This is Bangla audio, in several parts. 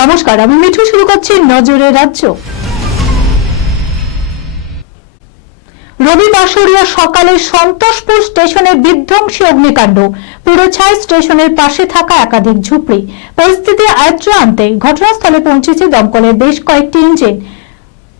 নমস্কার, আমি মিঠু। শুরু করছি নজরে রাজ্য। রবিবাসরিয়া সকালে সন্তোষপুর স্টেশনে বিধ্বংসী অগ্নিকাণ্ড, পুরোছাই স্টেশনের পাশে থাকা একাধিক ঝুপড়ি। পরিস্থিতি আয়ত্তে আনতে ঘটনাস্থলে পৌঁছেছে দমকলের বেশ কয়েকটি ইঞ্জিন।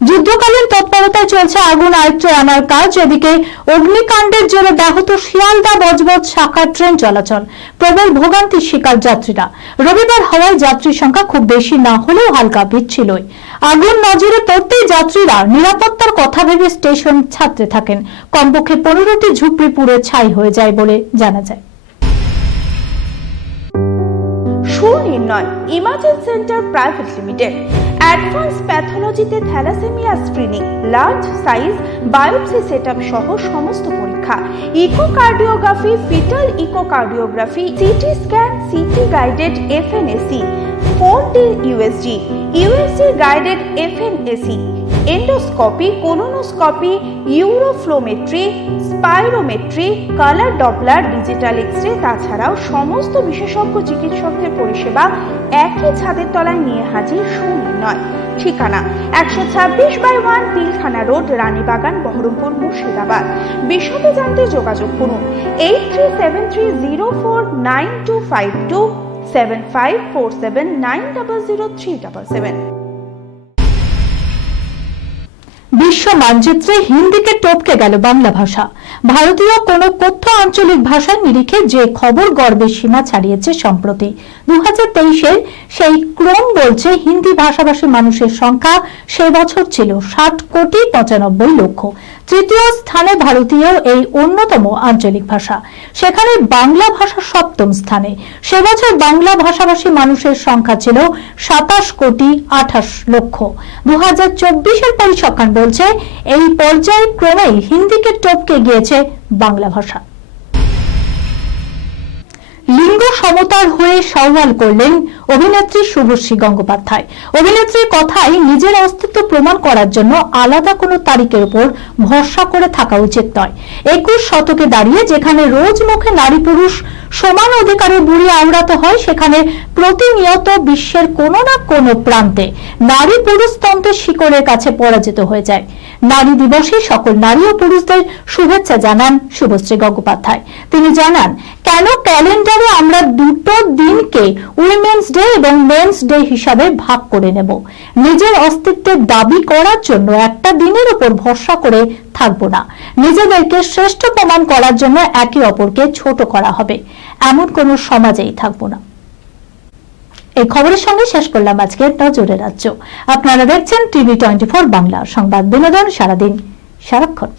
যুদ্ধকালীন তৎপরতায় চলছে আগুন আয়ত্তে আনার কাজ। এদিকে অগ্নিকাণ্ডের জেরে ব্যাহত শিয়ালদা বজবজ শাখা ট্রেন চলাচল, প্রবল ভোগান্তির শিকার যাত্রীরা। রবিবার হওয়ায় যাত্রীর সংখ্যা খুব বেশি না হলেও হালকা বিচ্ছিলই। আগুন নজরে পড়তেই যাত্রীরা নিরাপত্তার কথা ভেবে স্টেশন ছাড়তে থাকেন। কমপক্ষে 15টি ঝুপড়ি পুরো ছাই হয়ে যায় বলে জানা যায়। Sunirnoy imaging centre private limited advance প্যাথোলজিতে thalassemia screening, large size biopsy setup সহ সমস্ত পরীক্ষা, echocardiography, fetal echocardiography, CT scan, CT guided FNAC, 4D USG, USG guided FNAC, endoscopy, colonoscopy, uroflowmetry, spirometry, colour doppler, digital X-ray, তাছাড়াও সমস্ত বিশেষজ্ঞ চিকিৎসকদের পরিষেবা একই ছাদের তলায় নিয়ে হাজির সুনির্ণয়। ঠিকানা 126/1 পিলখানা রোড, রানীবাগান, বহরমপুর, মুর্শিদাবাদ। বিশদে জানতে যোগাযোগ করুন 8373049252 7547900377। বিশ্ব মানচিত্রে হিন্দিকে টপকে গেল বাংলা ভাষা। ভারতীয় কোন কথ্য আঞ্চলিক ভাষার নিরিখে যে খবর গর্বের সীমা ছাড়িয়েছে সম্প্রতি। 2023-এর সেই ক্রম বলছে হিন্দি ভাষাভাষী মানুষের সংখ্যা সে বছর ছিল 60,95,00,000। তৃতীয় স্থানে ভারতীয় এই অন্যতম আঞ্চলিক ভাষা, সেখানে বাংলা ভাষা সপ্তম স্থানে। সে বছর বাংলা ভাষাভাষী মানুষের সংখ্যা ছিল 27,28,00,000। 2024-এর পরিসংখ্যান বলছে এই পর্যায়ে ক্রমেই হিন্দিকে টপকে গিয়েছে বাংলা ভাষা। লিঙ্গ সমতার হয়ে সওয়াল করলেন অভিনেত্রী শুভশ্রী গঙ্গোপাধ্যায়। অভিনেত্রীর কথাই নিজের অস্তিত্ব প্রমাণ করার জন্য আলাদা কোনো তারিখের উপর ভরসা করে থাকা উচিত নয়। 21 শতকে দাঁড়িয়ে যেখানে রোজ মুখে নারী পুরুষ সমান অধিকারের বুড়ি আওড়াতে হয়, সেখানে প্রতিনিয়ত বিশ্বের কোনো না কোনো প্রান্তে নারী পুরুষতন্ত্রের শিকড়ের কাছে পরাজিত হয়ে যায়। নারী দিবসে সকল নারী ও পুরুষদের শুভেচ্ছা জানান শুভশ্রী গঙ্গোপাধ্যায়। তিনি জানান, কেন ক্যালেন্ডারে আমরা দুটো দিনকে উইমেন্স ডে এবং মেন্স ডে হিসাবে ভাগ করে নেব? নিজের অস্তিত্বের দাবি করার জন্য একটা দিনের উপর ভরসা করে থাকবো না। নিজেদেরকে শ্রেষ্ঠ প্রমাণ করার জন্য একে অপরকে ছোট করা হবে, এমন কোন সমাজেই থাকবো না। এই খবরের সঙ্গে শেষ করলাম আজকের নজরে রাজ্য। আপনারা দেখছেন টিভি 24 বাংলা, সংবাদ বিনোদন সারাদিন সারাক্ষণ।